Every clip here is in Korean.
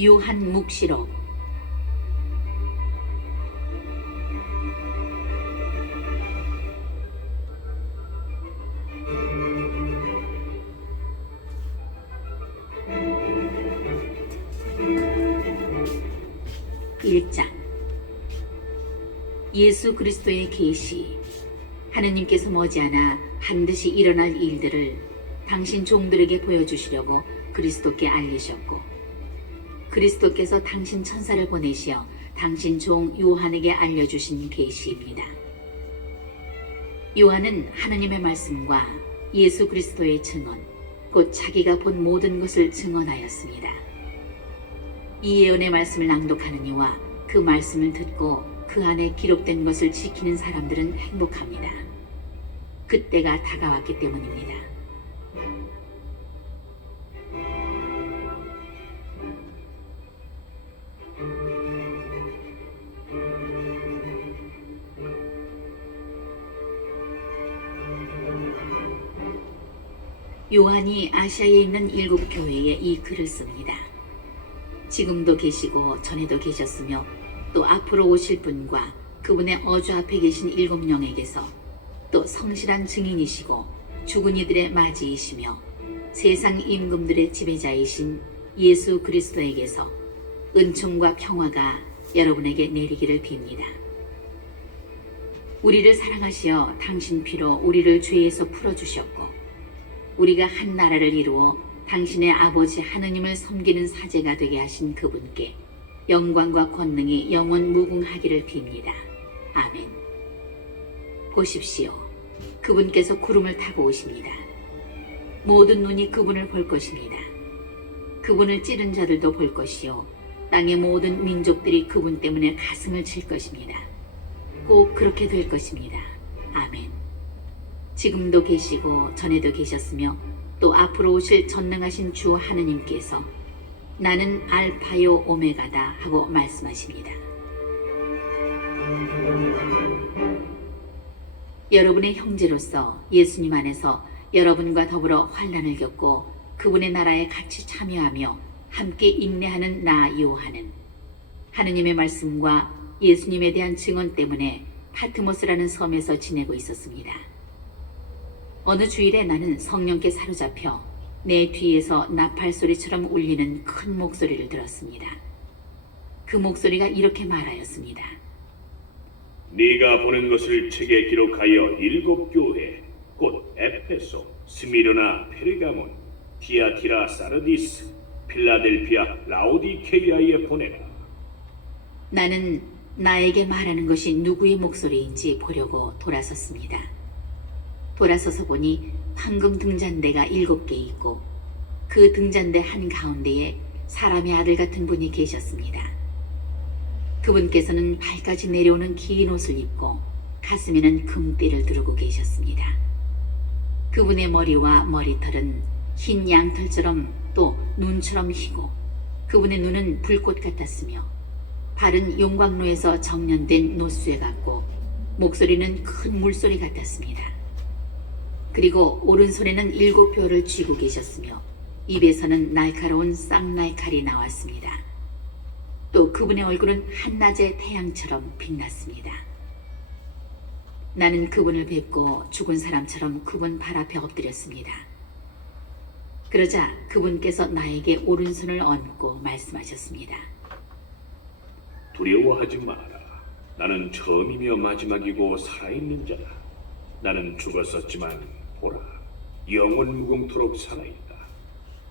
요한묵시록. 일장. 예수 그리스도의 계시. 하느님께서 머지않아 반드시 일어날 일들을 당신 종들에게 보여주시려고 그리스도께 알리셨고, 그리스도께서 당신 천사를 보내시어 당신 종 요한에게 알려주신 계시입니다. 요한은 하느님의 말씀과 예수 그리스도의 증언, 곧 자기가 본 모든 것을 증언하였습니다. 이 예언의 말씀을 낭독하는 이와 그 말씀을 듣고 그 안에 기록된 것을 지키는 사람들은 행복합니다. 그때가 다가왔기 때문입니다. 요한이 아시아에 있는 7교회에 이 글을 씁니다. 지금도 계시고 전에도 계셨으며 또 앞으로 오실 분과 그분의 어주 앞에 계신 7영에게서 또 성실한 증인이시고 죽은 이들의 맞이이시며 세상 임금들의 지배자이신 예수 그리스도에게서 은총과 평화가 여러분에게 내리기를 빕니다. 우리를 사랑하시어 당신 피로 우리를 죄에서 풀어주셨고, 우리가 한 나라를 이루어 당신의 아버지 하느님을 섬기는 사제가 되게 하신 그분께 영광과 권능이 영원 무궁하기를 빕니다. 아멘. 보십시오. 그분께서 구름을 타고 오십니다. 모든 눈이 그분을 볼 것입니다. 그분을 찌른 자들도 볼 것이요, 땅의 모든 민족들이 그분 때문에 가슴을 칠 것입니다. 꼭 그렇게 될 것입니다. 아멘. 지금도 계시고 전에도 계셨으며 또 앞으로 오실 전능하신 주 하느님께서 나는 알파요 오메가다 하고 말씀하십니다. 여러분의 형제로서 예수님 안에서 여러분과 더불어 환난을 겪고 그분의 나라에 같이 참여하며 함께 인내하는 나 요한은 하느님의 말씀과 예수님에 대한 증언 때문에 파트모스라는 섬에서 지내고 있었습니다. 어느 주일에 나는 성령께 사로잡혀 내 뒤에서 나팔 소리처럼 울리는 큰 목소리를 들었습니다. 그 목소리가 이렇게 말하였습니다. 네가 보는 것을 책에 기록하여 7교회, 곧 에페소, 스미르나, 페르가몬, 티아티라, 사르디스, 필라델피아, 라오디케이아에 보내라. 나는 나에게 말하는 것이 누구의 목소리인지 보려고 돌아섰습니다. 돌아서서 보니 황금 등잔대가 7개 있고 그 등잔대 한가운데에 사람의 아들 같은 분이 계셨습니다. 그분께서는 발까지 내려오는 긴 옷을 입고 가슴에는 금띠를 두르고 계셨습니다. 그분의 머리와 머리털은 흰 양털처럼 또 눈처럼 희고 그분의 눈은 불꽃 같았으며 발은 용광로에서 정련된 노쇠 같고 목소리는 큰 물소리 같았습니다. 그리고 오른손에는 7벼를 쥐고 계셨으며 입에서는 날카로운 쌍날칼이 나왔습니다. 또 그분의 얼굴은 한낮의 태양처럼 빛났습니다. 나는 그분을 뵙고 죽은 사람처럼 그분 발 앞에 엎드렸습니다. 그러자 그분께서 나에게 오른손을 얹고 말씀하셨습니다. 두려워하지 마라. 나는 처음이며 마지막이고 살아있는 자다. 나는 죽었었지만 보라, 영원 무궁토록 살아있다.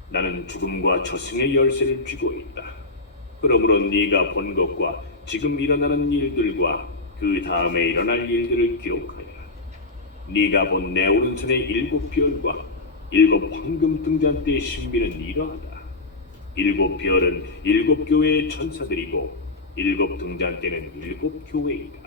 나는 죽음과 저승의 열쇠를 쥐고 있다. 그러므로 네가 본 것과 지금 일어나는 일들과 그 다음에 일어날 일들을 기록하여라. 네가 본 내 오른손의 7별과 7 황금 등잔대의 신비는 이러하다. 7별은 7교회의 천사들이고 7 등잔대는 7교회이다.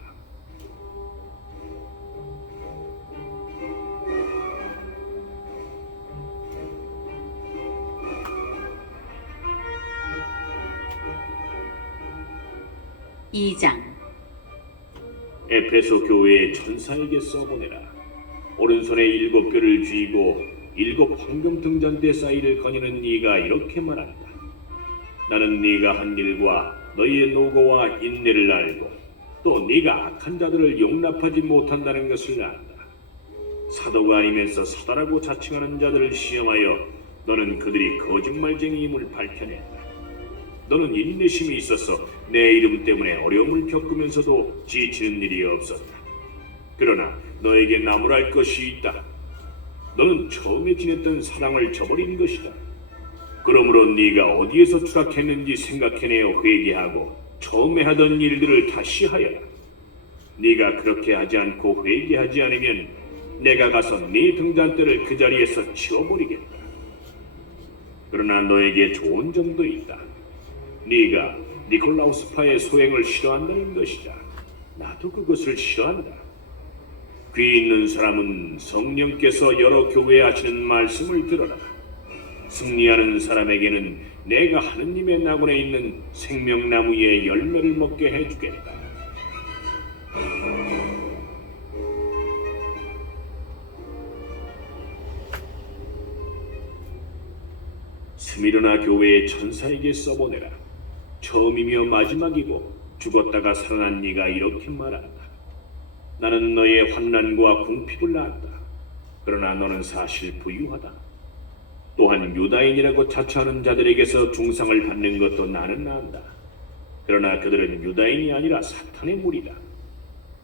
이장. 에페소 교회의 천사에게 써보내라. 오른손에 7뼈를 쥐고 7 황금 등잔대 사이를 거니는 네가 이렇게 말한다. 나는 네가 한 일과 너희의 노고와 인내를 알고 또 네가 악한 자들을 용납하지 못한다는 것을 안다. 사도가 아니면서 사도라고 자칭하는 자들을 시험하여 너는 그들이 거짓말쟁이임을 밝혀냈다. 너는 인내심이 있어서 내 이름 때문에 어려움을 겪으면서도 지치는 일이 없었다. 그러나 너에게 나무랄 것이 있다. 너는 처음에 지냈던 사랑을 저버린 것이다. 그러므로 네가 어디에서 추락했는지 생각해내어 회개하고 처음에 하던 일들을 다시 하여라. 네가 그렇게 하지 않고 회개하지 않으면 내가 가서 네 등잔대를 그 자리에서 치워버리겠다. 그러나 너에게 좋은 점도 있다. 네가 니콜라우스파의 소행을 싫어한다는 것이다. 나도 그것을 싫어한다. 귀 있는 사람은 성령께서 여러 교회에 하시는 말씀을 들어라. 승리하는 사람에게는 내가 하느님의 낙원에 있는 생명나무의 열매를 먹게 해주겠다. 스미르나 교회의 천사에게 써보내라. 처음이며 마지막이고 죽었다가 살아난 네가 이렇게 말한다. 나는 너의 환난과 궁핍을 안다. 그러나 너는 사실 부유하다. 또한 유다인이라고 자처하는 자들에게서 중상을 받는 것도 나는 안다. 그러나 그들은 유다인이 아니라 사탄의 무리다.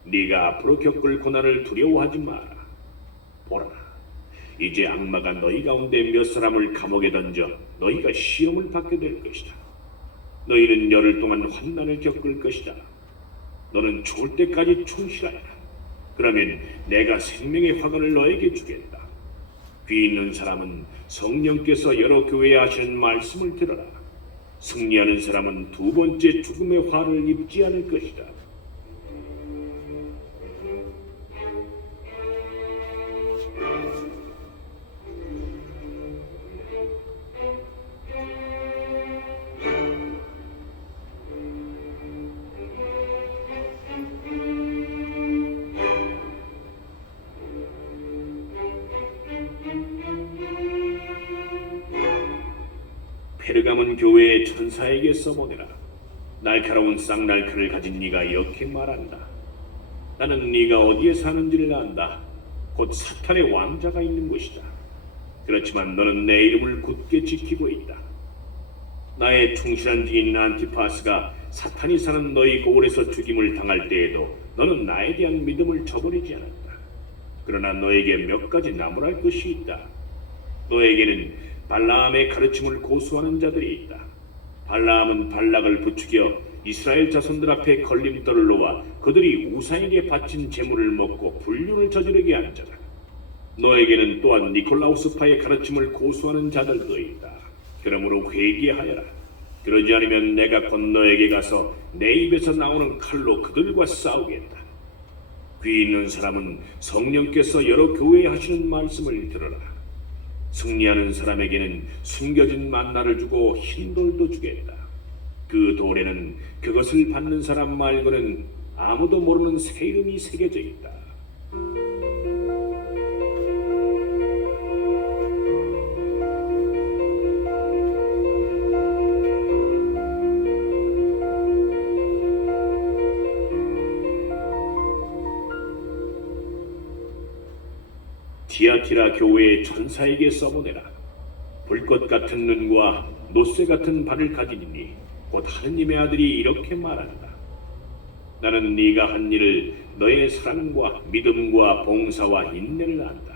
네가 앞으로 겪을 고난을 두려워하지 마라. 보라, 이제 악마가 너희 가운데 몇 사람을 감옥에 던져 너희가 시험을 받게 될 것이다. 너희는 열흘 동안 환난을 겪을 것이다. 너는 죽을 때까지 충실하라. 그러면 내가 생명의 화관을 너에게 주겠다. 귀 있는 사람은 성령께서 여러 교회에 하시는 말씀을 들어라. 승리하는 사람은 두 번째 죽음의 화를 입지 않을 것이다. 페르가몬 교회의 천사에게 써보내라. 날카로운 쌍날칼을 가진 네가 이렇게 말한다. 나는 네가 어디에 사는지를 안다. 곧 사탄의 왕자가 있는 곳이다. 그렇지만 너는 내 이름을 굳게 지키고 있다. 나의 충실한 증인 안티파스가 사탄이 사는 너희 고을에서 죽임을 당할 때에도 너는 나에 대한 믿음을 저버리지 않았다. 그러나 너에게 몇 가지 나무랄 것이 있다. 너에게는 발라함의 가르침을 고수하는 자들이 있다. 발라함은 발락을 부추겨 이스라엘 자손들 앞에 걸림돌을 놓아 그들이 우상에게 바친 제물을 먹고 불륜을 저지르게 한 자다. 너에게는 또한 니콜라우스파의 가르침을 고수하는 자들도 있다. 그러므로 회개하여라. 그러지 않으면 내가 곧 너에게 가서 내 입에서 나오는 칼로 그들과 싸우겠다. 귀 있는 사람은 성령께서 여러 교회에 하시는 말씀을 들어라. 승리하는 사람에게는 숨겨진 만나를 주고 흰 돌도 주겠다. 그 돌에는 그것을 받는 사람 말고는 아무도 모르는 새 이름이 새겨져 있다. 티아티라 교회의 천사에게 써보내라. 불꽃 같은 눈과 노쇠 같은 발을 가지니 곧 하느님의 아들이 이렇게 말한다. 나는 네가 한 일을 너의 사랑과 믿음과 봉사와 인내를 안다.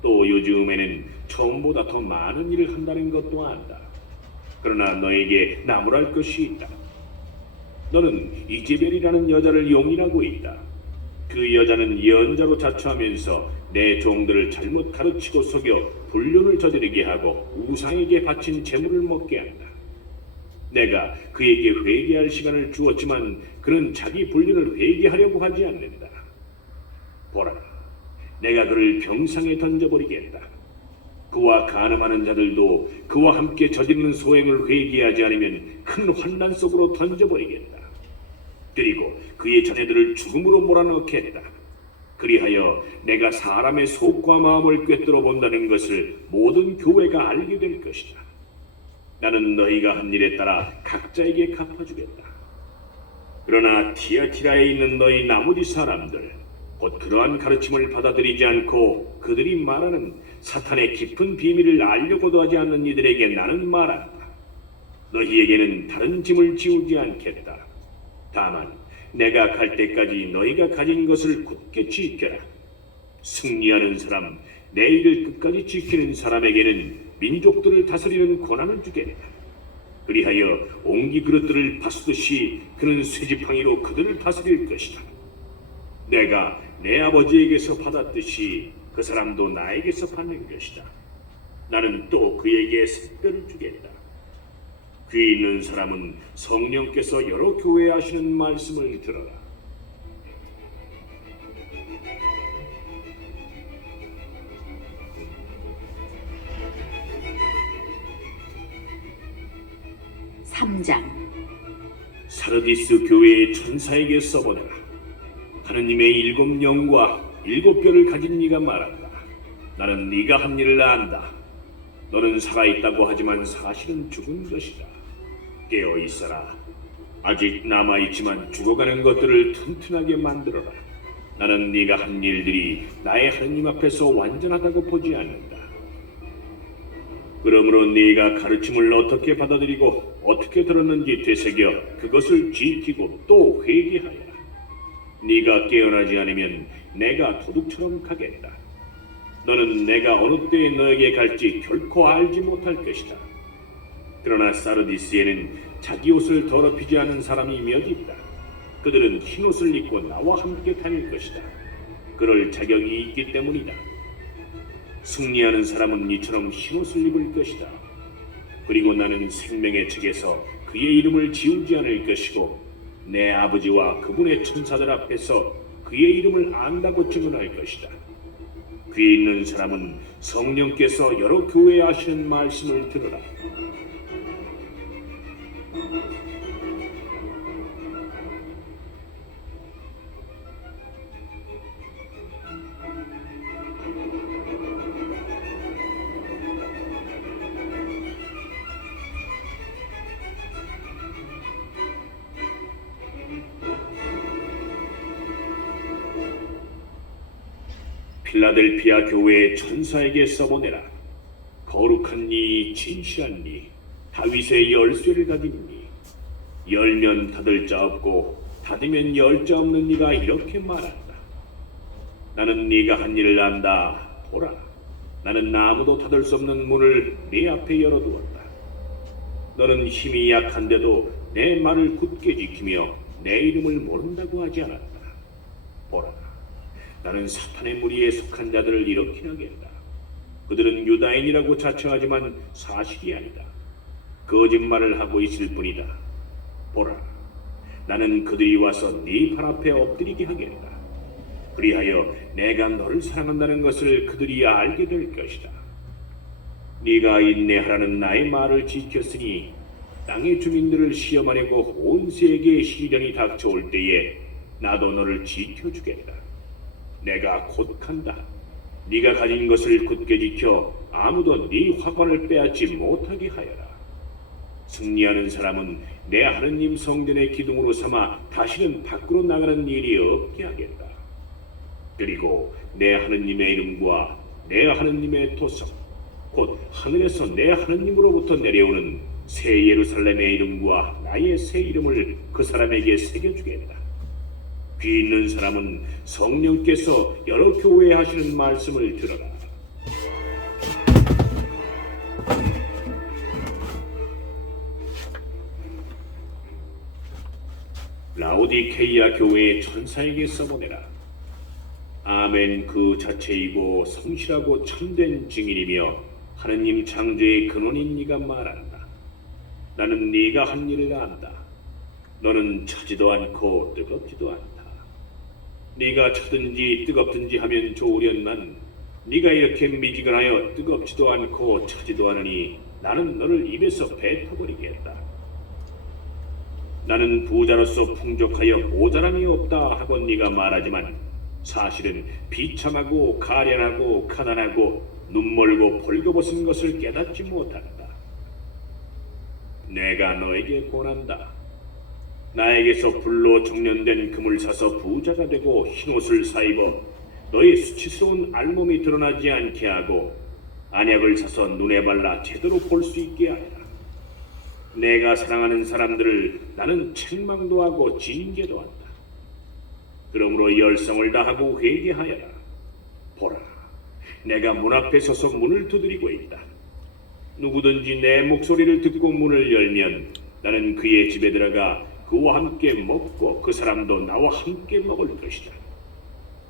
또 요즘에는 처음보다 더 많은 일을 한다는 것도 안다. 그러나 너에게 나무랄 것이 있다. 너는 이제벨이라는 여자를 용인하고 있다. 그 여자는 예언자로 자처하면서 내 종들을 잘못 가르치고 속여 불륜을 저지르게 하고 우상에게 바친 재물을 먹게 한다. 내가 그에게 회개할 시간을 주었지만 그는 자기 불륜을 회개하려고 하지 않는다. 보라, 내가 그를 병상에 던져버리겠다. 그와 간음하는 자들도 그와 함께 저지르는 소행을 회개하지 않으면 큰 환난 속으로 던져버리겠다. 그리고 그의 자녀들을 죽음으로 몰아넣겠다. 그리하여 내가 사람의 속과 마음을 꿰뚫어 본다는 것을 모든 교회가 알게 될 것이다. 나는 너희가 한 일에 따라 각자에게 갚아주겠다. 그러나 티아티라에 있는 너희 나머지 사람들, 곧 그러한 가르침을 받아들이지 않고 그들이 말하는 사탄의 깊은 비밀을 알려고도 하지 않는 이들에게 나는 말한다. 너희에게는 다른 짐을 지우지 않겠다. 다만 내가 갈 때까지 너희가 가진 것을 굳게 지켜라. 승리하는 사람, 내 일을 끝까지 지키는 사람에게는 민족들을 다스리는 권한을 주겠다. 그리하여 옹기 그릇들을 다스듯이 그는 쇠지팡이로 그들을 다스릴 것이다. 내가 내 아버지에게서 받았듯이 그 사람도 나에게서 받는 것이다. 나는 또 그에게 색별을 주겠다. 귀 있는 사람은 성령께서 여러 교회에 하시는 말씀을 들어라. 삼장. 사르디스 교회의 천사에게 써보내라. 하느님의 일곱 영과 일곱 뼈를 가진 네가 말한다. 나는 네가 한 일을 안다. 너는 살아있다고 하지만 사실은 죽은 것이다. 깨어 있어라. 아직 남아있지만 죽어가는 것들을 튼튼하게 만들어라. 나는 네가 한 일들이 나의 하느님 앞에서 완전하다고 보지 않는다. 그러므로 네가 가르침을 어떻게 받아들이고 어떻게 들었는지 되새겨 그것을 지키고 또 회개하여라. 네가 깨어나지 않으면 내가 도둑처럼 가겠다. 너는 내가 어느 때에 너에게 갈지 결코 알지 못할 것이다. 그러나 사르디스에는 자기 옷을 더럽히지 않은 사람이 몇 있다. 그들은 흰 옷을 입고 나와 함께 다닐 것이다. 그럴 자격이 있기 때문이다. 승리하는 사람은 이처럼 흰 옷을 입을 것이다. 그리고 나는 생명의 책에서 그의 이름을 지우지 않을 것이고 내 아버지와 그분의 천사들 앞에서 그의 이름을 안다고 증언할 것이다. 귀 있는 사람은 성령께서 여러 교회에 하시는 말씀을 들으라. 필라델피아 교회의 천사에게 써보내라. 거룩한 니, 진실한 니, 다윗의 열쇠를 가진 니, 열면 닫을 자 없고 닫으면 열 자 없는 니가 이렇게 말한다. 나는 네가 한 일을 안다. 보라, 나는 아무도 닫을 수 없는 문을 네 앞에 열어두었다. 너는 힘이 약한데도 내 말을 굳게 지키며 내 이름을 모른다고 하지 않았다. 보라, 나는 사탄의 무리에 속한 자들을 이렇게 하겠다. 그들은 유다인이라고 자처하지만 사실이 아니다. 거짓말을 하고 있을 뿐이다. 보라, 나는 그들이 와서 네 발 앞에 엎드리게 하겠다. 그리하여 내가 너를 사랑한다는 것을 그들이 알게 될 것이다. 네가 인내하라는 나의 말을 지켰으니 땅의 주민들을 시험하려고 온 세계에 시련이 닥쳐올 때에 나도 너를 지켜주겠다. 내가 곧 간다. 네가 가진 것을 굳게 지켜 아무도 네 화관을 빼앗지 못하게 하여라. 승리하는 사람은 내 하느님 성전의 기둥으로 삼아 다시는 밖으로 나가는 일이 없게 하겠다. 그리고 내 하느님의 이름과 내 하느님의 토성, 곧 하늘에서 내 하느님으로부터 내려오는 새 예루살렘의 이름과 나의 새 이름을 그 사람에게 새겨주겠다. 귀 있는 사람은 성령께서 여러 교회에 하시는 말씀을 들어라. 라오디케이아 교회의 천사에게 써보내라. 아멘 그 자체이고 성실하고 참된 증인이며 하느님 창조의 근원인 네가 말한다. 나는 네가 한 일을 안다. 너는 차지도 않고 뜨겁지도 않다. 네가 차든지 뜨겁든지 하면 좋으련만 네가 이렇게 미지근하여 뜨겁지도 않고 차지도 않으니 나는 너를 입에서 뱉어버리겠다. 나는 부자로서 풍족하여 모자람이 없다 하고 네가 말하지만 사실은 비참하고 가련하고 가난하고 눈멀고 벌거벗은 것을 깨닫지 못한다. 내가 너에게 권한다. 나에게서 불로 정련된 금을 사서 부자가 되고 흰옷을 사입어 너의 수치스러운 알몸이 드러나지 않게 하고 안약을 사서 눈에 발라 제대로 볼 수 있게 하라. 내가 사랑하는 사람들을 나는 책망도 하고 징계도 한다. 그러므로 열성을 다하고 회개하여라. 보라, 내가 문 앞에 서서 문을 두드리고 있다. 누구든지 내 목소리를 듣고 문을 열면 나는 그의 집에 들어가 그와 함께 먹고 그 사람도 나와 함께 먹을 것이다.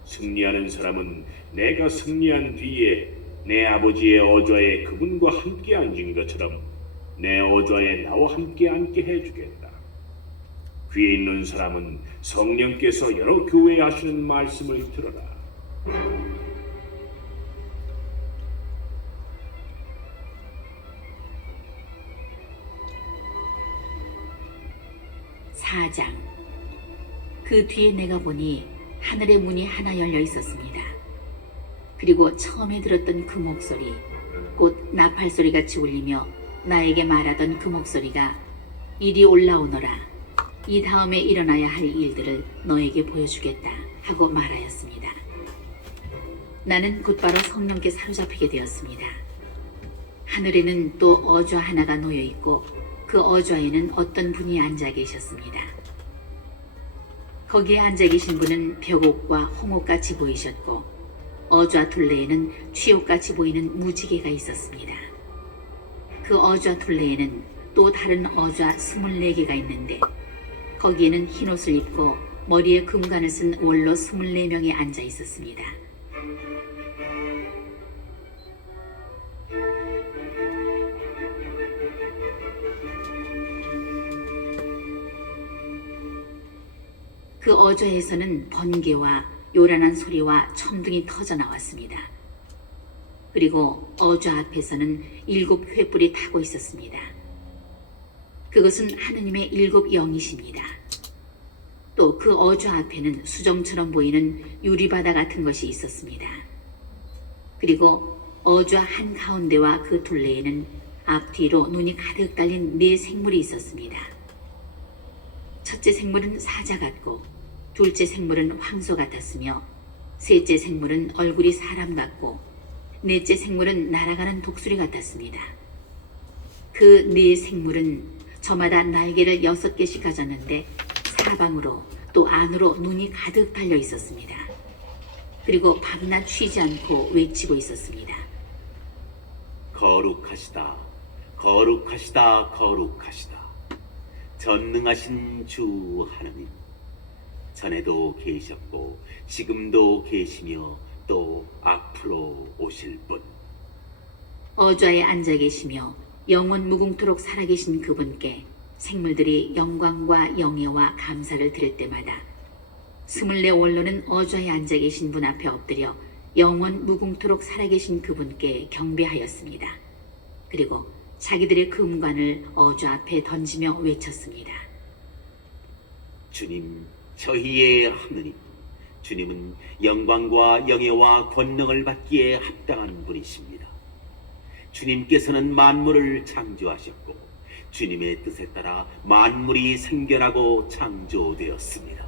승리하는 사람은 내가 승리한 뒤에 내 아버지의 어좌에 그분과 함께 앉은 것처럼 내 어좌에 나와 함께 앉게 해주겠다. 귀에 있는 사람은 성령께서 여러 교회에 하시는 말씀을 들어라. 4장. 그 뒤에 내가 보니 하늘의 문이 하나 열려 있었습니다. 그리고 처음에 들었던 그 목소리, 곧 나팔 소리같이 울리며 나에게 말하던 그 목소리가 이리 올라오너라. 이 다음에 일어나야 할 일들을 너에게 보여주겠다 하고 말하였습니다. 나는 곧바로 성령께 사로잡히게 되었습니다. 하늘에는 또 어좌 하나가 놓여 있고 그 어좌에는 어떤 분이 앉아 계셨습니다. 거기에 앉아 계신 분은 벽옥과 홍옥같이 보이셨고 어좌 둘레에는 취옥같이 보이는 무지개가 있었습니다. 그 어좌 둘레에는 또 다른 어좌 24개가 있는데 거기에는 흰옷을 입고 머리에 금관을 쓴 원로 24명이 앉아 있었습니다. 그 어좌에서는 번개와 요란한 소리와 천둥이 터져 나왔습니다. 그리고 어좌 앞에서는 7 횃불이 타고 있었습니다. 그것은 하느님의 7 영이십니다. 또 그 어좌 앞에는 수정처럼 보이는 유리바다 같은 것이 있었습니다. 그리고 어좌 한가운데와 그 둘레에는 앞뒤로 눈이 가득 달린 4 생물이 있었습니다. 첫째 생물은 사자 같고 둘째 생물은 황소 같았으며 셋째 생물은 얼굴이 사람 같고 넷째 생물은 날아가는 독수리 같았습니다. 그 4 생물은 저마다 날개를 6개씩 가졌는데 사방으로 또 안으로 눈이 가득 달려 있었습니다. 그리고 밤낮 쉬지 않고 외치고 있었습니다. 거룩하시다, 거룩하시다, 거룩하시다. 전능하신 주 하나님. 전에도 계셨고 지금도 계시며 또 앞으로 오실 분. 어좌에 앉아 계시며 영원 무궁토록 살아계신 그분께 생물들이 영광과 영예와 감사를 드릴 때마다 24 원로는 어좌에 앉아 계신 분 앞에 엎드려 영원 무궁토록 살아계신 그분께 경배하였습니다. 그리고 자기들의 금관을 어좌 앞에 던지며 외쳤습니다. 주님, 저희의 하느님. 주님은 영광과 영예와 권능을 받기에 합당한 분이십니다. 주님께서는 만물을 창조하셨고 주님의 뜻에 따라 만물이 생겨나고 창조되었습니다.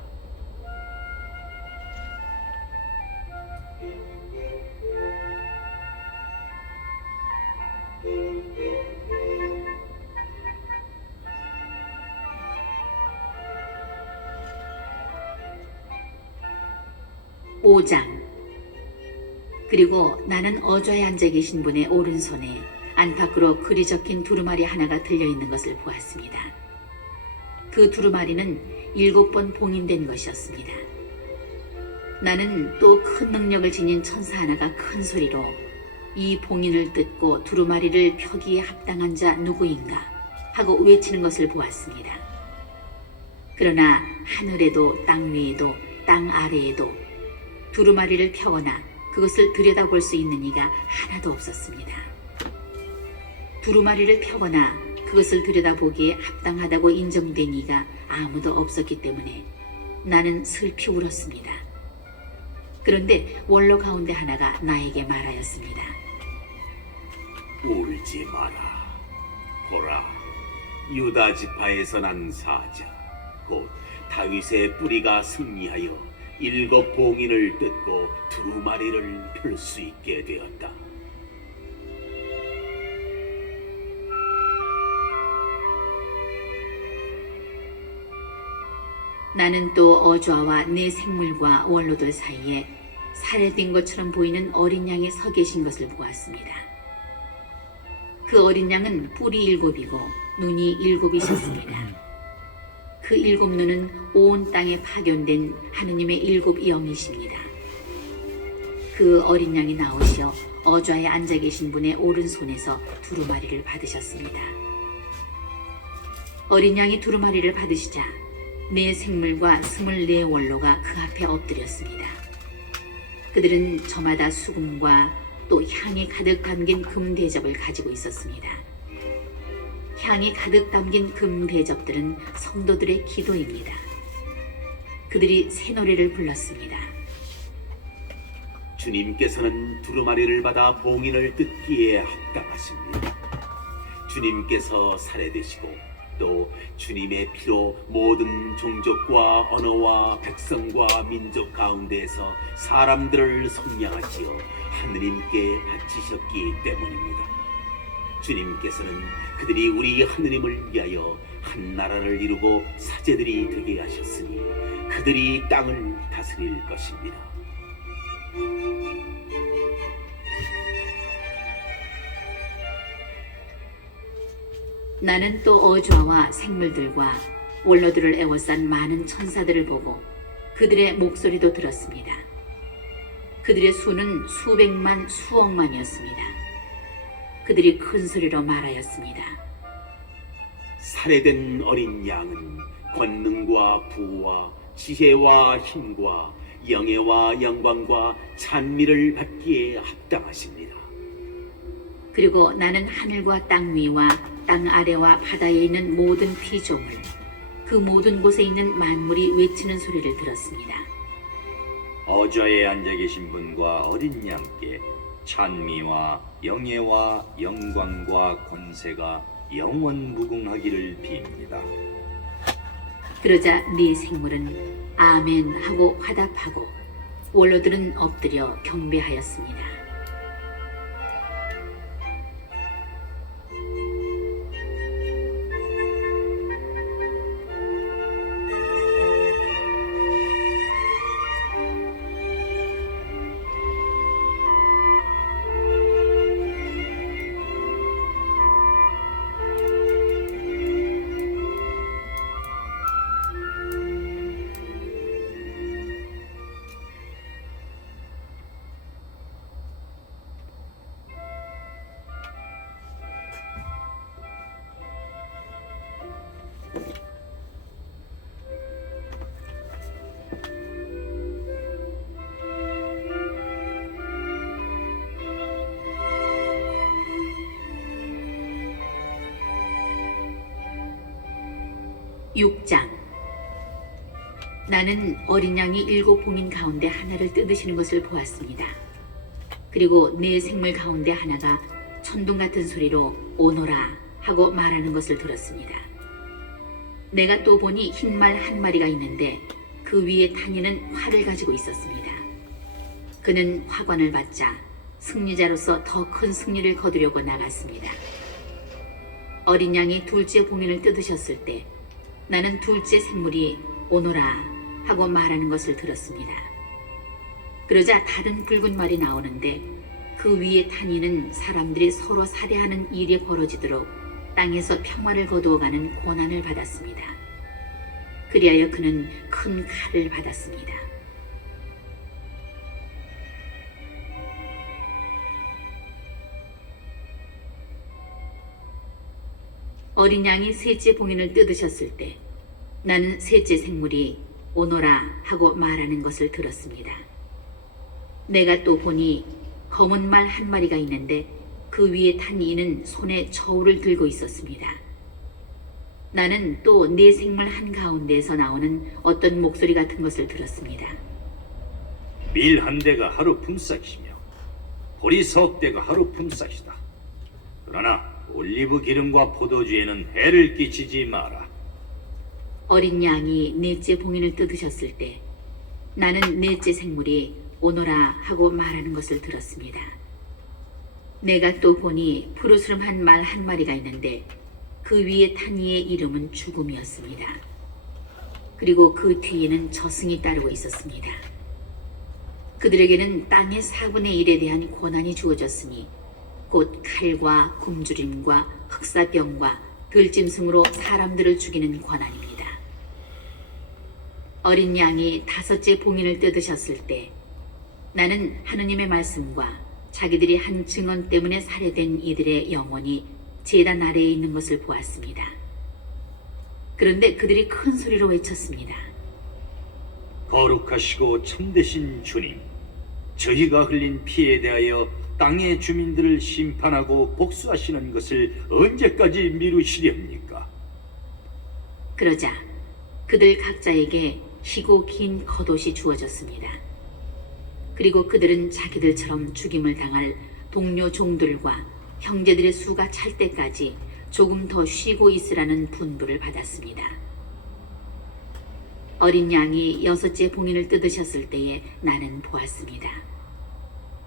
오 장. 그리고 나는 어좌에 앉아 계신 분의 오른손에 안팎으로 글이 적힌 두루마리 하나가 들려있는 것을 보았습니다. 그 두루마리는 7번 봉인된 것이었습니다. 나는 또 큰 능력을 지닌 천사 하나가 큰 소리로 이 봉인을 뜯고 두루마리를 펴기에 합당한 자 누구인가 하고 외치는 것을 보았습니다. 그러나 하늘에도 땅 위에도 땅 아래에도 두루마리를 펴거나 그것을 들여다볼 수 있는 이가 하나도 없었습니다. 두루마리를 펴거나 그것을 들여다보기에 합당하다고 인정된 이가 아무도 없었기 때문에 나는 슬피 울었습니다. 그런데 원로 가운데 하나가 나에게 말하였습니다. 울지 마라. 보라, 유다 지파에서 난 사자 곧 다윗의 뿌리가 승리하여 7 봉인을 뜯고 2마리를 펼 수 있게 되었다. 나는 또 어좌와 내 생물과 원로들 사이에 살해된 것처럼 보이는 어린 양이 서 계신 것을 보았습니다. 그 어린 양은 뿔이 7이고 눈이 7이셨습니다. 그 7 눈은 온 땅에 파견된 하느님의 7 영이십니다. 그 어린 양이 나오시어 어좌에 앉아 계신 분의 오른손에서 두루마리를 받으셨습니다. 어린 양이 두루마리를 받으시자 네 생물과 24 원로가 그 앞에 엎드렸습니다. 그들은 저마다 수금과 또 향이 가득 담긴 금 대접을 가지고 있었습니다. 향이 가득 담긴 금 대접들은 성도들의 기도입니다. 그들이 새 노래를 불렀습니다. 주님께서는 두루마리를 받아 봉인을 뜯기에 합당하십니다. 주님께서 살해되시고 또 주님의 피로 모든 종족과 언어와 백성과 민족 가운데에서 사람들을 속량하시어 하느님께 바치셨기 때문입니다. 주님께서는 그들이 우리 하느님을 위하여 한 나라를 이루고 사제들이 되게 하셨으니 그들이 땅을 다스릴 것입니다. 나는 또 어좌와 생물들과 원로들을 에워싼 많은 천사들을 보고 그들의 목소리도 들었습니다. 그들의 수는 수백만 수억만이었습니다. 그들이 큰 소리로 말하였습니다. 살해된 어린 양은 권능과 부와 지혜와 힘과 영예와 영광과 찬미를 받기에 합당하십니다. 그리고 나는 하늘과 땅 위와 땅 아래와 바다에 있는 모든 피조물, 그 모든 곳에 있는 만물이 외치는 소리를 들었습니다. 어좌에 앉아 계신 분과 어린 양께 찬미와 영예와 영광과 권세가 영원 무궁하기를 빕니다. 그러자 네 생물은 아멘 하고 화답하고 원로들은 엎드려 경배하였습니다. (6장) 나는 어린 양이 7 봉인 가운데 하나를 뜯으시는 것을 보았습니다. 그리고 네 생물 가운데 하나가 천둥 같은 소리로 오너라 하고 말하는 것을 들었습니다. 내가 또 보니 흰 말 1마리가 있는데 그 위에 타니는 활을 가지고 있었습니다. 그는 화관을 받자 승리자로서 더 큰 승리를 거두려고 나갔습니다. 어린 양이 둘째 봉인을 뜯으셨을 때 나는 둘째 생물이 오너라 하고 말하는 것을 들었습니다. 그러자 다른 붉은 말이 나오는데 그 위에 타니는 사람들이 서로 살해하는 일이 벌어지도록 땅에서 평화를 거두어가는 고난을 받았습니다. 그리하여 그는 큰 칼을 받았습니다. 어린 양이 셋째 봉인을 뜯으셨을 때 나는 셋째 생물이 오너라 하고 말하는 것을 들었습니다. 내가 또 보니 검은 말 1마리가 있는데 그 위에 탄 이는 손에 저울을 들고 있었습니다. 나는 또 네 생물 한가운데에서 나오는 어떤 목소리 같은 것을 들었습니다. 밀 한 대가 하루 품삯이며 보리 석 대가 하루 품삯이다. 그러나 올리브 기름과 포도주에는 해를 끼치지 마라. 어린 양이 넷째 봉인을 뜯으셨을 때 나는 넷째 생물이 오너라 하고 말하는 것을 들었습니다. 내가 또 보니 푸르스름한 말 한 마리가 있는데 그 위에 탄 이의 이름은 죽음이었습니다. 그리고 그 뒤에는 저승이 따르고 있었습니다. 그들에게는 땅의 4분의 1에 대한 권한이 주어졌으니 곧 칼과 굶주림과 흑사병과 들짐승으로 사람들을 죽이는 권한입니다. 어린 양이 5째 봉인을 뜯으셨을 때 나는 하느님의 말씀과 자기들이 한 증언 때문에 살해된 이들의 영혼이 제단 아래에 있는 것을 보았습니다. 그런데 그들이 큰 소리로 외쳤습니다. 거룩하시고 참되신 주님, 저희가 흘린 피에 대하여 땅의 주민들을 심판하고 복수하시는 것을 언제까지 미루시렵니까? 그러자 그들 각자에게 희고 긴 겉옷이 주어졌습니다. 그리고 그들은 자기들처럼 죽임을 당할 동료 종들과 형제들의 수가 찰 때까지 조금 더 쉬고 있으라는 분부를 받았습니다. 어린 양이 6째 봉인을 뜯으셨을 때에 나는 보았습니다.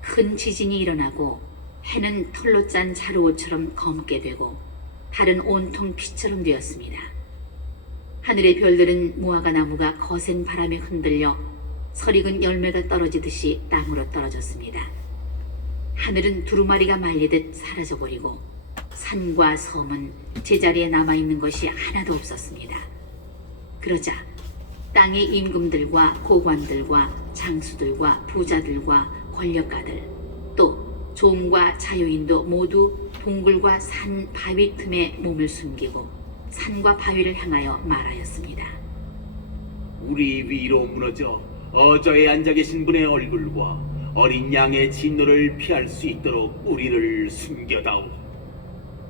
큰 지진이 일어나고 해는 털로 짠 자루옷처럼 검게 되고 달은 온통 피처럼 되었습니다. 하늘의 별들은 무화과 나무가 거센 바람에 흔들려 설익은 열매가 떨어지듯이 땅으로 떨어졌습니다. 하늘은 두루마리가 말리듯 사라져버리고 산과 섬은 제자리에 남아있는 것이 하나도 없었습니다. 그러자 땅의 임금들과 고관들과 장수들과 부자들과 권력가들 또 종과 자유인도 모두 동굴과 산 바위 틈에 몸을 숨기고 산과 바위를 향하여 말하였습니다. 우리 위로 무너져 어저에 앉아 계신 분의 얼굴과 어린 양의 진노를 피할 수 있도록 우리를 숨겨다오.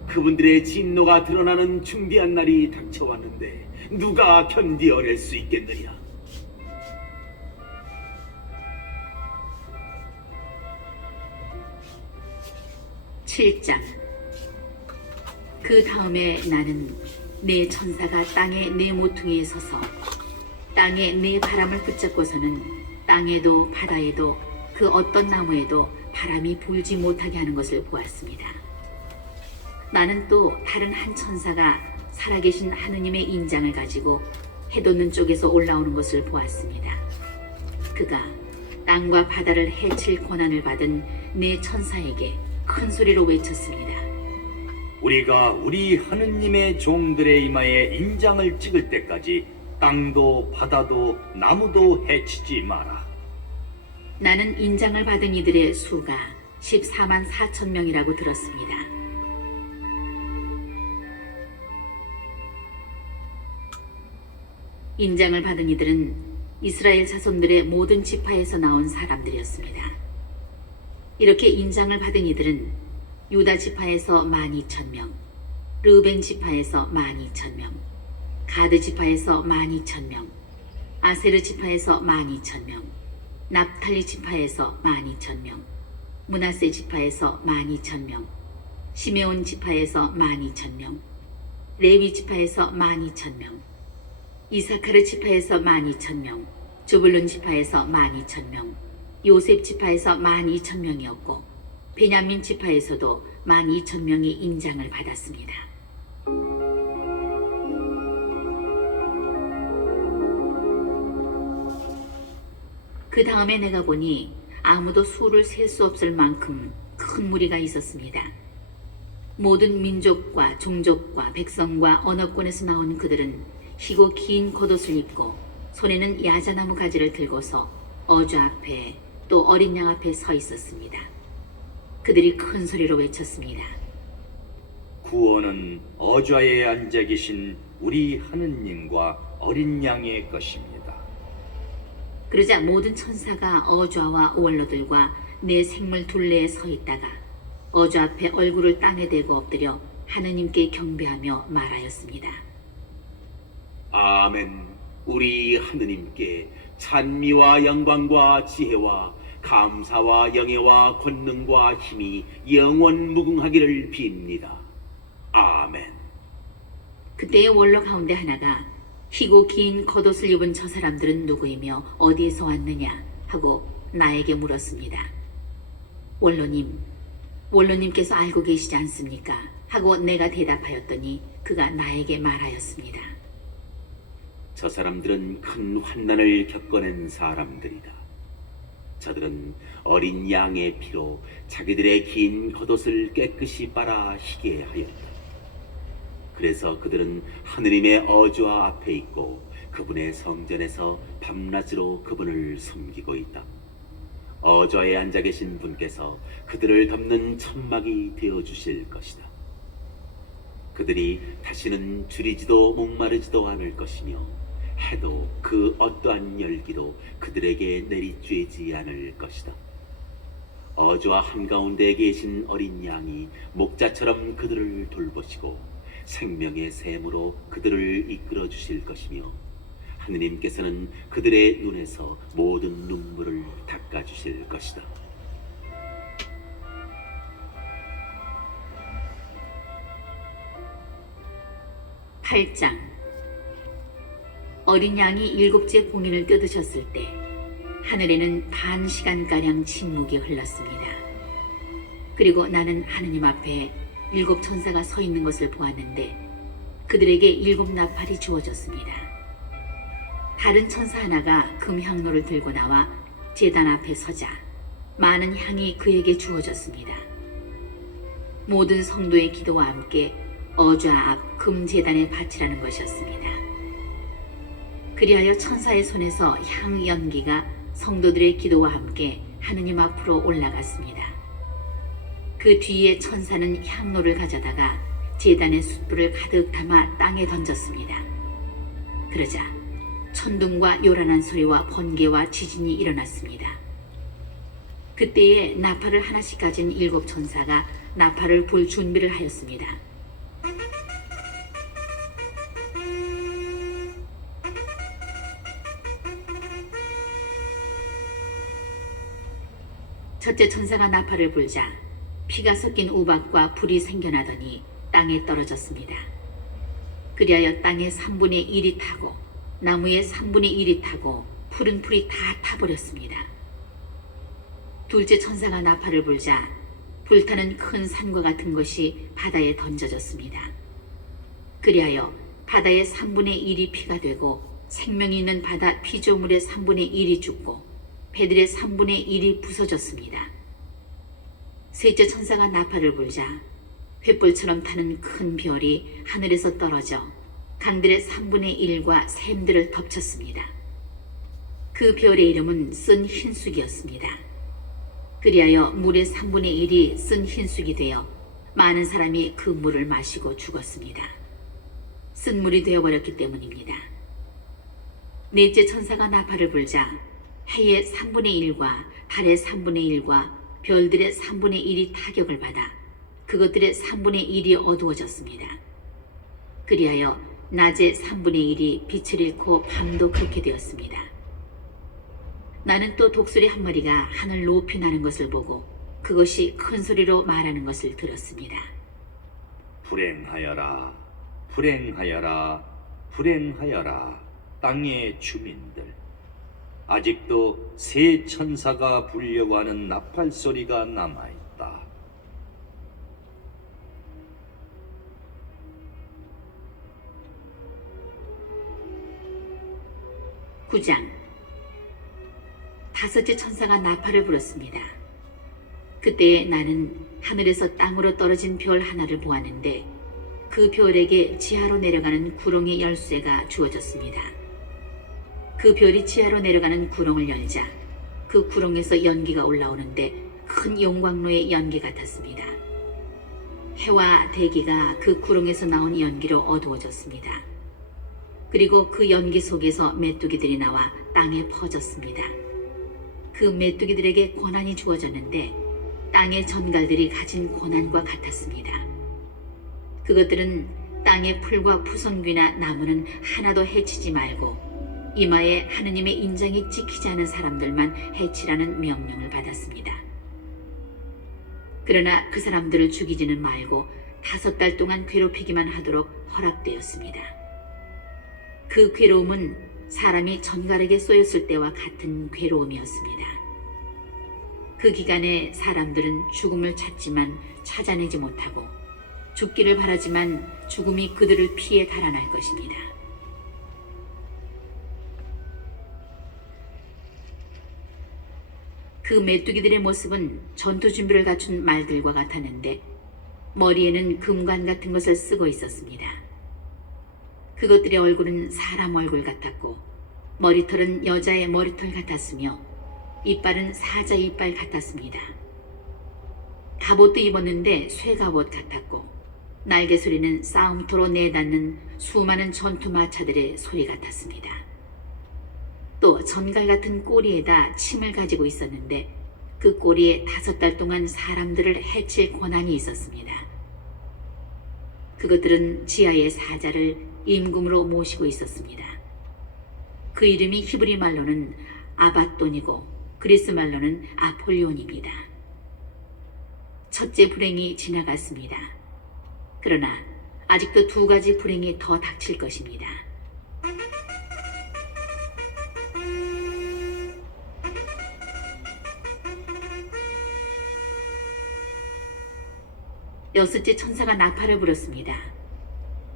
그분들의 진노가 드러나는 중대한 날이 닥쳐왔는데 누가 견디어낼 수 있겠느냐. (7장) 그 다음에 나는 내 천사가 땅의 네 모퉁이에 서서 땅의 네 바람을 붙잡고서는 땅에도 바다에도 그 어떤 나무에도 바람이 불지 못하게 하는 것을 보았습니다. 나는 또 다른 한 천사가 살아계신 하느님의 인장을 가지고 해돋는 쪽에서 올라오는 것을 보았습니다. 그가 땅과 바다를 해칠 권한을 받은 네 천사에게 큰 소리로 외쳤습니다. 우리가 우리 하느님의 종들의 이마에 인장을 찍을 때까지 땅도 바다도 나무도 해치지 마라. 나는 인장을 받은 이들의 수가 14만 4천 명이라고 들었습니다. 인장을 받은 이들은 이스라엘 자손들의 모든 지파에서 나온 사람들이었습니다. 이렇게 인장을 받은 이들은 유다 지파에서 12,000명, 르벤 지파에서 12,000명, 가드 지파에서 12,000명, 아세르 지파에서 12,000명, 납탈리 지파에서 12,000명, 므낫세 지파에서 12,000명, 시메온 지파에서 12,000명, 레위 지파에서 12,000명, 이사카르 지파에서 12,000명, 조불론 지파에서 12,000명, 요셉 지파에서 12,000명이었고 베냐민 지파에서도 12,000명이 인장을 받았습니다. 그 다음에 내가 보니 아무도 수를 셀 수 없을 만큼 큰 무리가 있었습니다. 모든 민족과 종족과 백성과 언어권에서 나온 그들은 희고 긴 겉옷을 입고 손에는 야자나무 가지를 들고서 어주 앞에 또 어린 양 앞에 서 있었습니다. 그들이 큰 소리로 외쳤습니다. 구원은 어좌에 앉아 계신 우리 하느님과 어린 양의 것입니다. 그러자 모든 천사가 어좌와 원로들과 내 생물 둘레에 서 있다가 어좌 앞에 얼굴을 땅에 대고 엎드려 하느님께 경배하며 말하였습니다. 아멘. 우리 하느님께 찬미와 영광과 지혜와 감사와 영예와 권능과 힘이 영원 무궁하기를 빕니다. 아멘. 그때의 원로 가운데 하나가 희고 긴 겉옷을 입은 저 사람들은 누구이며 어디에서 왔느냐 하고 나에게 물었습니다. 원로님께서 알고 계시지 않습니까? 하고 내가 대답하였더니 그가 나에게 말하였습니다. 저 사람들은 큰 환난을 겪어낸 사람들이다. 저들은 어린 양의 피로 자기들의 긴 겉옷을 깨끗이 빨아 희게 하였다. 그래서 그들은 하느님의 어주와 앞에 있고 그분의 성전에서 밤낮으로 그분을 섬기고 있다. 어좌에 앉아 계신 분께서 그들을 덮는 천막이 되어 주실 것이다. 그들이 다시는 줄이지도 목마르지도 않을 것이며 해도 그 어떠한 열기도 그들에게 내리쬐지 않을 것이다. 어주와 한가운데 계신 어린 양이 목자처럼 그들을 돌보시고 생명의 샘으로 그들을 이끌어 주실 것이며 하느님께서는 그들의 눈에서 모든 눈물을 닦아 주실 것이다. 팔장 어린 양이 일곱째 공인을 뜯으셨을 때 하늘에는 반 시간가량 침묵이 흘렀습니다. 그리고 나는 하느님 앞에 일곱 천사가 서 있는 것을 보았는데 그들에게 일곱 나팔이 주어졌습니다. 다른 천사 하나가 금향로를 들고 나와 제단 앞에 서자 많은 향이 그에게 주어졌습니다. 모든 성도의 기도와 함께 어좌 앞 금제단에 바치라는 것이었습니다. 그리하여 천사의 손에서 향 연기가 성도들의 기도와 함께 하느님 앞으로 올라갔습니다. 그 뒤에 천사는 향로를 가져다가 제단의 숯불을 가득 담아 땅에 던졌습니다. 그러자 천둥과 요란한 소리와 번개와 지진이 일어났습니다. 그때에 나팔을 하나씩 가진 일곱 천사가 나팔을 불 준비를 하였습니다. 첫째 천사가 나팔을 불자 피가 섞인 우박과 불이 생겨나더니 땅에 떨어졌습니다. 그리하여 땅의 3분의 1이 타고 나무의 3분의 1이 타고 푸른 풀이 다 타버렸습니다. 둘째 천사가 나팔을 불자 불타는 큰 산과 같은 것이 바다에 던져졌습니다. 그리하여 바다의 3분의 1이 피가 되고 생명이 있는 바다 피조물의 3분의 1이 죽고 배들의 3분의 1이 부서졌습니다. 셋째 천사가 나팔을 불자 횃불처럼 타는 큰 별이 하늘에서 떨어져 강들의 3분의 1과 샘들을 덮쳤습니다. 그 별의 이름은 쓴 흰쑥이었습니다. 그리하여 물의 3분의 1이 쓴 흰쑥이 되어 많은 사람이 그 물을 마시고 죽었습니다. 쓴 물이 되어버렸기 때문입니다. 넷째 천사가 나팔을 불자 해의 3분의 1과 달의 3분의 1과 별들의 3분의 1이 타격을 받아 그것들의 3분의 1이 어두워졌습니다. 그리하여 낮의 3분의 1이 빛을 잃고 밤도 그렇게 되었습니다. 나는 또 독수리 한 마리가 하늘 높이 나는 것을 보고 그것이 큰 소리로 말하는 것을 들었습니다. 불행하여라, 불행하여라, 불행하여라, 땅의 주민들. 아직도 새 천사가 불려고 하는 나팔 소리가 남아있다. 9장 다섯째 천사가 나팔을 불었습니다. 그때에 나는 하늘에서 땅으로 떨어진 별 하나를 보았는데 그 별에게 지하로 내려가는 구렁의 열쇠가 주어졌습니다. 그 별이 지하로 내려가는 구렁을 열자 그 구렁에서 연기가 올라오는데 큰 용광로의 연기 같았습니다. 해와 대기가 그 구렁에서 나온 연기로 어두워졌습니다. 그리고 그 연기 속에서 메뚜기들이 나와 땅에 퍼졌습니다. 그 메뚜기들에게 고난이 주어졌는데 땅의 전갈들이 가진 고난과 같았습니다. 그것들은 땅의 풀과 푸성귀나 나무는 하나도 해치지 말고 이마에 하느님의 인장이 찍히지 않은 사람들만 해치라는 명령을 받았습니다. 그러나 그 사람들을 죽이지는 말고 5달 동안 괴롭히기만 하도록 허락되었습니다. 그 괴로움은 사람이 전갈에게 쏘였을 때와 같은 괴로움이었습니다. 그 기간에 사람들은 죽음을 찾지만 찾아내지 못하고 죽기를 바라지만 죽음이 그들을 피해 달아날 것입니다. 그 메뚜기들의 모습은 전투 준비를 갖춘 말들과 같았는데 머리에는 금관 같은 것을 쓰고 있었습니다. 그것들의 얼굴은 사람 얼굴 같았고 머리털은 여자의 머리털 같았으며 이빨은 사자 이빨 같았습니다. 갑옷도 입었는데 쇠갑옷 같았고 날개 소리는 싸움터로 내닫는 수많은 전투 마차들의 소리 같았습니다. 또 전갈 같은 꼬리에다 침을 가지고 있었는데 그 꼬리에 5달 동안 사람들을 해칠 권한이 있었습니다. 그것들은 지하의 사자를 임금으로 모시고 있었습니다. 그 이름이 히브리 말로는 아바돈이고 그리스 말로는 아폴리온입니다. 첫째 불행이 지나갔습니다. 그러나 아직도 2가지 불행이 더 닥칠 것입니다. 여섯째 천사가 나팔을 불었습니다.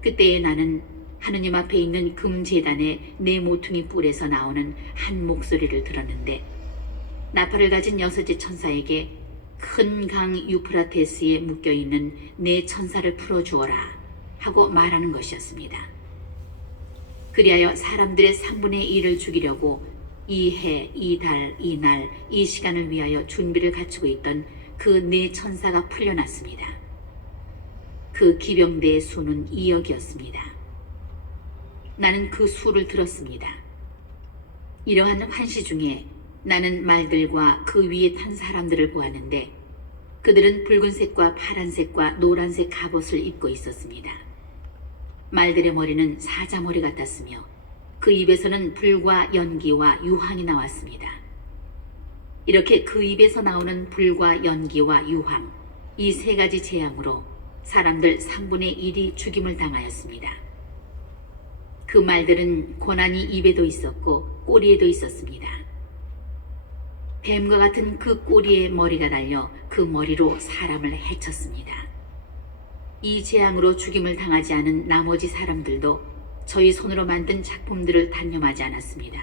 그때에 나는 하느님 앞에 있는 금제단의 네 모퉁이 뿔에서 나오는 한 목소리를 들었는데 나팔을 가진 여섯째 천사에게 큰 강 유프라테스에 묶여있는 네 천사를 풀어주어라 하고 말하는 것이었습니다. 그리하여 사람들의 3분의 1을 죽이려고 이 해, 이 달, 이 날, 이 시간을 위하여 준비를 갖추고 있던 그 네 천사가 풀려났습니다. 그 기병대의 수는 2억이었습니다. 나는 그 수를 들었습니다. 이러한 환시 중에 나는 말들과 그 위에 탄 사람들을 보았는데 그들은 붉은색과 파란색과 노란색 갑옷을 입고 있었습니다. 말들의 머리는 사자머리 같았으며 그 입에서는 불과 연기와 유황이 나왔습니다. 이렇게 그 입에서 나오는 불과 연기와 유황, 이 3가지 재앙으로 사람들 3분의 1이 죽임을 당하였습니다. 그 말들은 고난이 입에도 있었고 꼬리에도 있었습니다. 뱀과 같은 그 꼬리에 머리가 달려 그 머리로 사람을 해쳤습니다. 이 재앙으로 죽임을 당하지 않은 나머지 사람들도 저희 손으로 만든 작품들을 단념하지 않았습니다.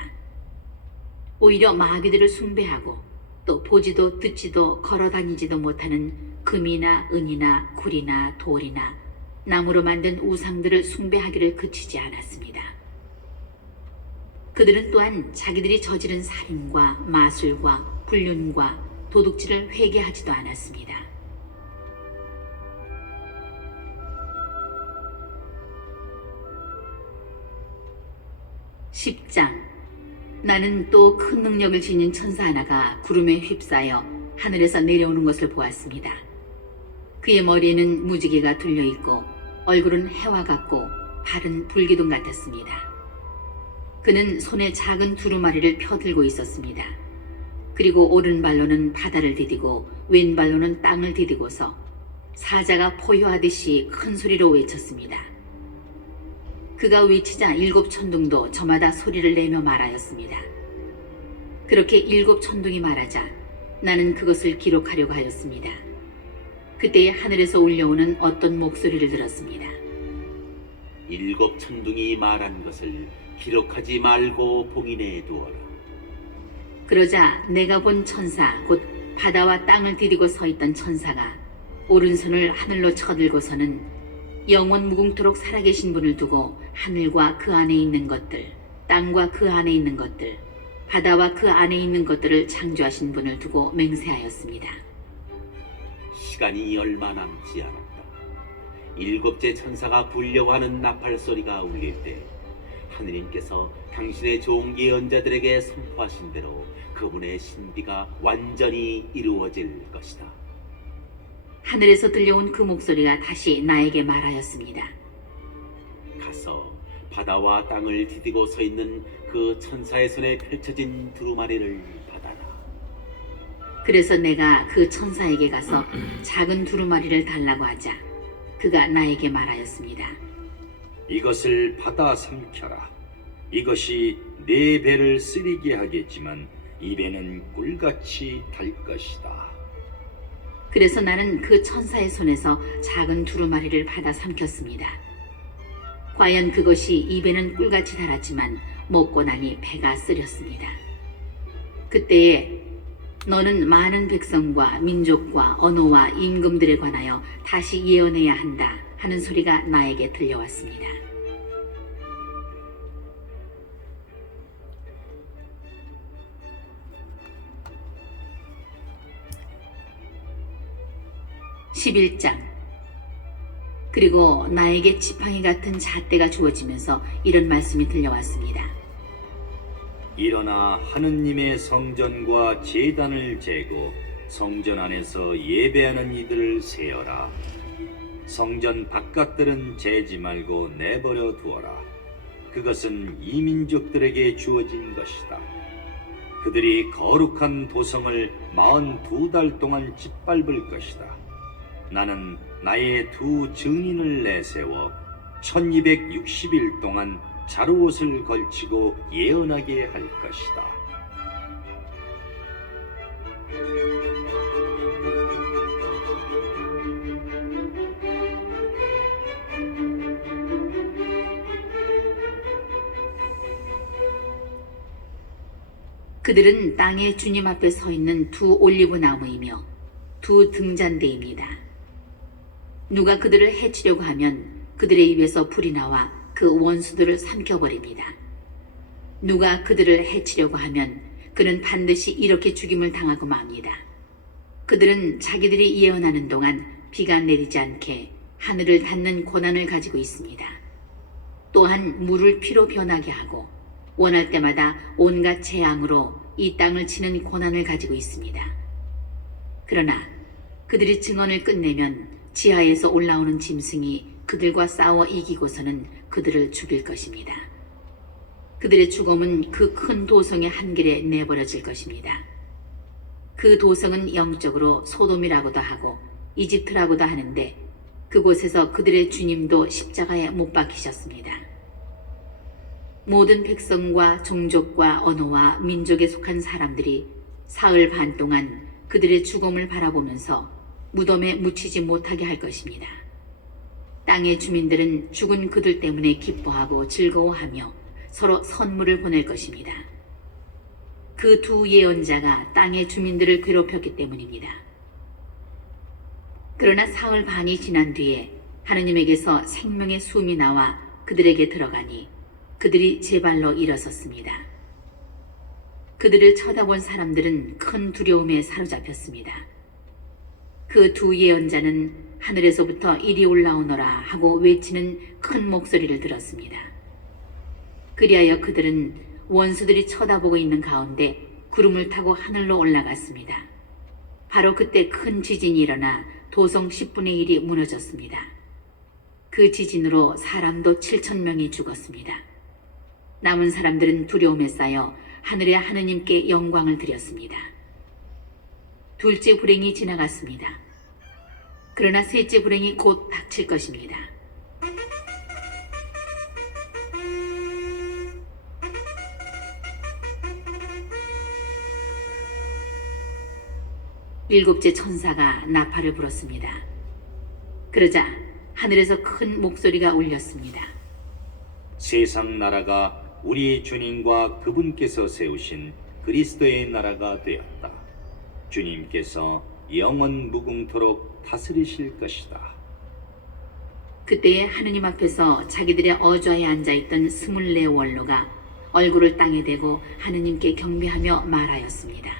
오히려 마귀들을 숭배하고 또 보지도 듣지도 걸어다니지도 못하는 금이나 은이나 굴이나 돌이나 나무로 만든 우상들을 숭배하기를 그치지 않았습니다. 그들은 또한 자기들이 저지른 살인과 마술과 불륜과 도둑질을 회개하지도 않았습니다. (10장) 나는 또 큰 능력을 지닌 천사 하나가 구름에 휩싸여 하늘에서 내려오는 것을 보았습니다. 그의 머리에는 무지개가 둘려있고 얼굴은 해와 같고 발은 불기둥 같았습니다. 그는 손에 작은 두루마리를 펴들고 있었습니다. 그리고 오른발로는 바다를 디디고 왼발로는 땅을 디디고서 사자가 포효하듯이 큰 소리로 외쳤습니다. 그가 외치자 7 천둥도 저마다 소리를 내며 말하였습니다. 그렇게 7 천둥이 말하자 나는 그것을 기록하려고 하였습니다. 그때에 하늘에서 울려오는 어떤 목소리를 들었습니다. 7 천둥이 말한 것을 기록하지 말고 봉인해 두어라. 그러자 내가 본 천사 곧 바다와 땅을 디디고 서 있던 천사가 오른손을 하늘로 쳐들고서는 영원 무궁토록 살아계신 분을 두고 하늘과 그 안에 있는 것들, 땅과 그 안에 있는 것들, 바다와 그 안에 있는 것들을 창조하신 분을 두고 맹세하였습니다. 시간이 얼마 남지 않았다. 7째 천사가 불려고 하는 나팔 소리가 울릴 때 하느님께서 당신의 좋은 예언자들에게 선포하신 대로 그분의 신비가 완전히 이루어질 것이다. 하늘에서 들려온 그 목소리가 다시 나에게 말하였습니다. 가서 바다와 땅을 디디고 서 있는 그 천사의 손에 펼쳐진 두루마리를 받아라. 그래서 내가 그 천사에게 가서 작은 두루마리를 달라고 하자 그가 나에게 말하였습니다. 이것을 받아 삼켜라. 이것이 네 배를 쓰리게 하겠지만 이 배는 꿀같이 달 것이다. 그래서 나는 그 천사의 손에서 작은 두루마리를 받아 삼켰습니다. 과연 그것이 입에는 꿀같이 달았지만 먹고 나니 배가 쓰렸습니다. 그때에 너는 많은 백성과 민족과 언어와 임금들에 관하여 다시 예언해야 한다 하는 소리가 나에게 들려왔습니다. (11장) 그리고 나에게 지팡이 같은 잣대가 주어지면서 이런 말씀이 들려왔습니다. 일어나 하느님의 성전과 제단을 재고 성전 안에서 예배하는 이들을 세어라. 성전 바깥들은 재지 말고 내버려 두어라. 그것은 이민족들에게 주어진 것이다. 그들이 거룩한 도성을 42달 동안 짓밟을 것이다. 나는 나의 두 증인을 내세워 1260일 동안 자루옷을 걸치고 예언하게 할 것이다. 그들은 땅에 주님 앞에 서 있는 두 올리브 나무이며 두 등잔대입니다. 누가 그들을 해치려고 하면 그들의 입에서 불이 나와 그 원수들을 삼켜버립니다. 누가 그들을 해치려고 하면 그는 반드시 이렇게 죽임을 당하고 맙니다. 그들은 자기들이 예언하는 동안 비가 내리지 않게 하늘을 닫는 고난을 가지고 있습니다. 또한 물을 피로 변하게 하고 원할 때마다 온갖 재앙으로 이 땅을 치는 고난을 가지고 있습니다. 그러나 그들이 증언을 끝내면 지하에서 올라오는 짐승이 그들과 싸워 이기고서는 그들을 죽일 것입니다. 그들의 죽음은 그 큰 도성의 한길에 내버려질 것입니다. 그 도성은 영적으로 소돔이라고도 하고 이집트라고도 하는데 그곳에서 그들의 주님도 십자가에 못 박히셨습니다. 모든 백성과 종족과 언어와 민족에 속한 사람들이 사흘 반 동안 그들의 죽음을 바라보면서 무덤에 묻히지 못하게 할 것입니다. 땅의 주민들은 죽은 그들 때문에 기뻐하고 즐거워하며 서로 선물을 보낼 것입니다. 그 두 예언자가 땅의 주민들을 괴롭혔기 때문입니다. 그러나 사흘 반이 지난 뒤에 하느님에게서 생명의 숨이 나와 그들에게 들어가니 그들이 제 발로 일어섰습니다. 그들을 쳐다본 사람들은 큰 두려움에 사로잡혔습니다. 그 두 예언자는 하늘에서부터 이리 올라오너라 하고 외치는 큰 목소리를 들었습니다. 그리하여 그들은 원수들이 쳐다보고 있는 가운데 구름을 타고 하늘로 올라갔습니다. 바로 그때 큰 지진이 일어나 도성 10분의 1이 무너졌습니다. 그 지진으로 사람도 7,000명이 죽었습니다. 남은 사람들은 두려움에 쌓여 하늘의 하느님께 영광을 드렸습니다. 둘째 불행이 지나갔습니다. 그러나 셋째 불행이 곧 닥칠 것입니다. 일곱째 천사가 나팔을 불었습니다. 그러자 하늘에서 큰 목소리가 울렸습니다. 세상 나라가 우리 주님과 그분께서 세우신 그리스도의 나라가 되었다. 주님께서 영원 무궁토록 다스리실 것이다. 그때에 하느님 앞에서 자기들의 어좌에 앉아있던 24원로가 얼굴을 땅에 대고 하느님께 경배하며 말하였습니다.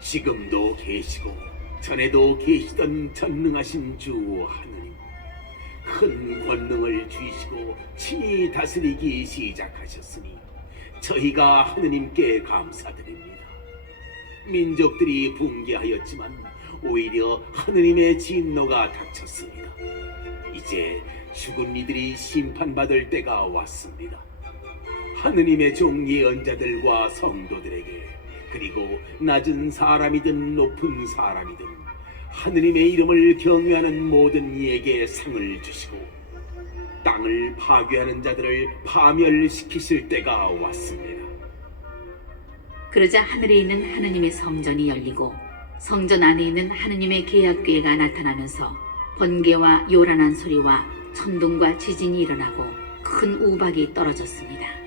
지금도 계시고 전에도 계시던 전능하신 주 하느님, 큰 권능을 주시고 친히 다스리기 시작하셨으니 저희가 하느님께 감사드립니다. 민족들이 붕괴하였지만 오히려 하느님의 진노가 닥쳤습니다. 이제 죽은 이들이 심판받을 때가 왔습니다. 하느님의 종 예언자들과 성도들에게, 그리고 낮은 사람이든 높은 사람이든 하느님의 이름을 경외하는 모든 이에게 상을 주시고 땅을 파괴하는 자들을 파멸시키실 때가 왔습니다. 그러자 하늘에 있는 하느님의 성전이 열리고 성전 안에 있는 하느님의 계약궤가 나타나면서 번개와 요란한 소리와 천둥과 지진이 일어나고 큰 우박이 떨어졌습니다.